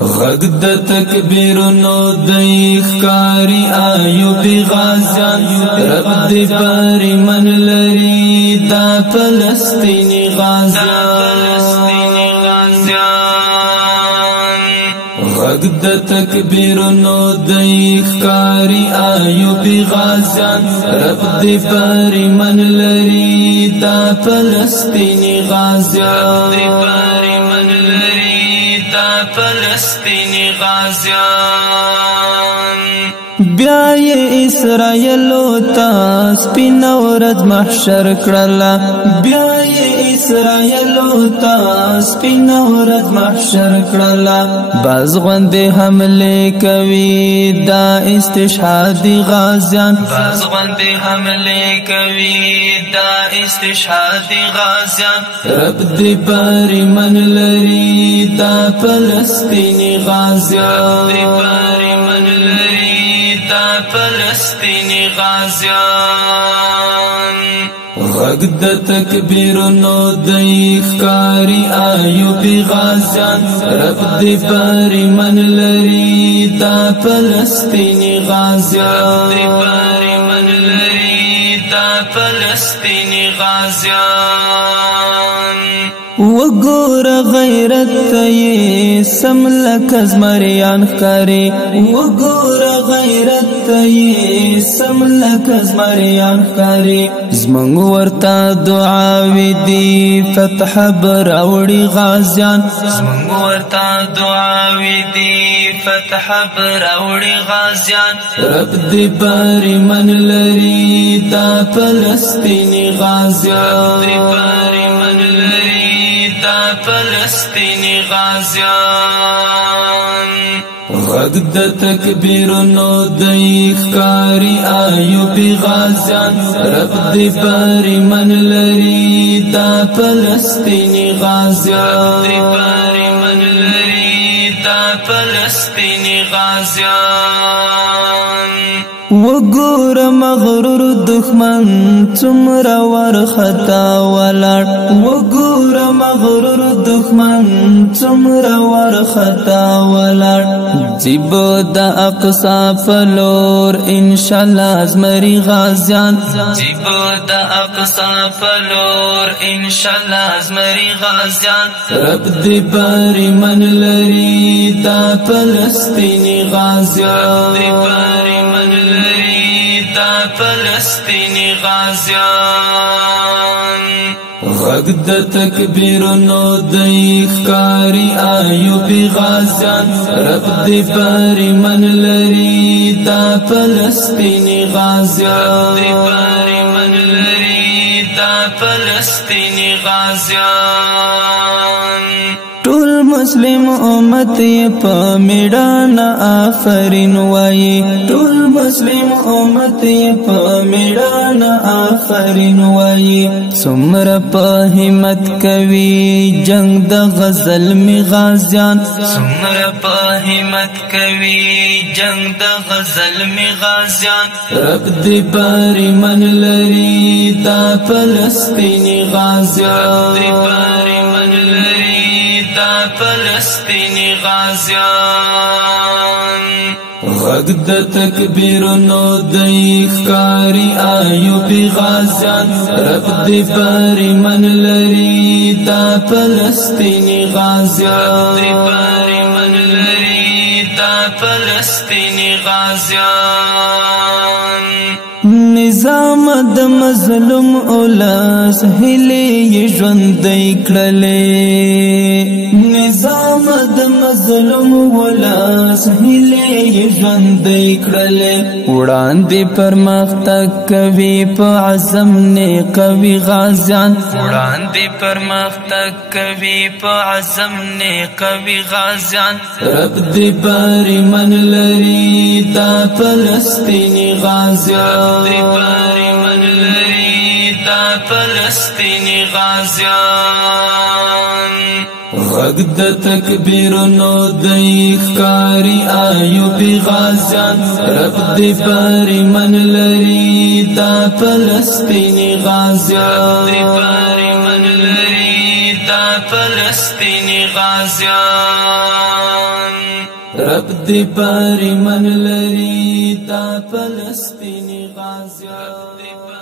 غږ د تکبیرونو د ښکاری ایوبی غازیان رب دې پرې من لري دا فلسطینی غازیان غږ د تکبیرونو د ښکاری ایوبی غازیان رب دې پرې من لري دا فلسطینی غازیان فلسطینی غازیان بیا یې اسرائیلو ته سپینه ورځ محشر کړله بیا یې اسرائیلو ته سپینه ورځ محشر کړله باز غوندې حملې کوي دا استشهادي غازیان باز غوندې حملې کوي دا استشهادي غازیان رب دې پرې من لري دا فلسطینی غازیان فلسطینی غازیان غږ د تکبیرونو د ښکاری ایوبی غازیان رب دې پرې من لري دا فلسطینی غازیان فلسطینی غازیان وګور غیرت یې سم لکه زمریان ښکاري وګور غیرت یې سم لکه زمریان ښکاري زمونږ ورته دعاوې دي فتح به راوړي غازیان زمونږ ورته دعاوې دي فتح به راوړي غازیان رب دې پرې من لري دا فلسطینی غازیان فلسطینی غازیان غږ د تکبیرونو د ښکاری ایوبی غازیان رب دې پرې من لري دا فلسطینی غازیان فلسطینی غازیان وګور مغرور دښمن څومره ورخطا ولاړ وګور مغرور دښمن څومره ورخطا ولاړ جيب د اقصا فلور ان شاء الله ازمري غازیان جيب د اقصا فلور ان شاء الله ازمري غازیان رب دې پرې من لري دا فلسطینی غازیان فلسطینی غازیان غږ د تکبیرونو د ښکاری ایوبی غازیان رب دې پرې من لري دا فلسطینی غازیان فلسطینی غازیان ټول مسلم امت یې په میړانه آفرین وایي ټول مسلم امت یې په میړانه آفرین وایي څومره په همت کوي جنگ د غزل می غازیان څومره په همت کوي جنگ د غزل می غازیان رب دې پرې من لري دا فلسطینی غازیان فلسطینی غازیان غږ د تکبیرونو د ښکاری ایوبی غازیان رب دې پرې من لري دا فلسطینی غازیان فلسطینی غازیان نظام د مظلوم اولاس هلي ژوندۍ کړلې نظام د مظلوم اولاس هلي ژوندۍ کړلې وړاندې پرمختګ کوي په عزم نه کوي غازیان وړاندې پرمختګ کوي په عزم نه کوي غازیان رب دې پرې من لري دا فلسطینی غازیان فلسطینی غازیان غږ د تکبیرونو د ښکاری ایوبی غازیان رب دې پرې من لري دا فلسطینی غازیان فلسطینی غازیان رب دی باری من لري تا فلسطینی غازیان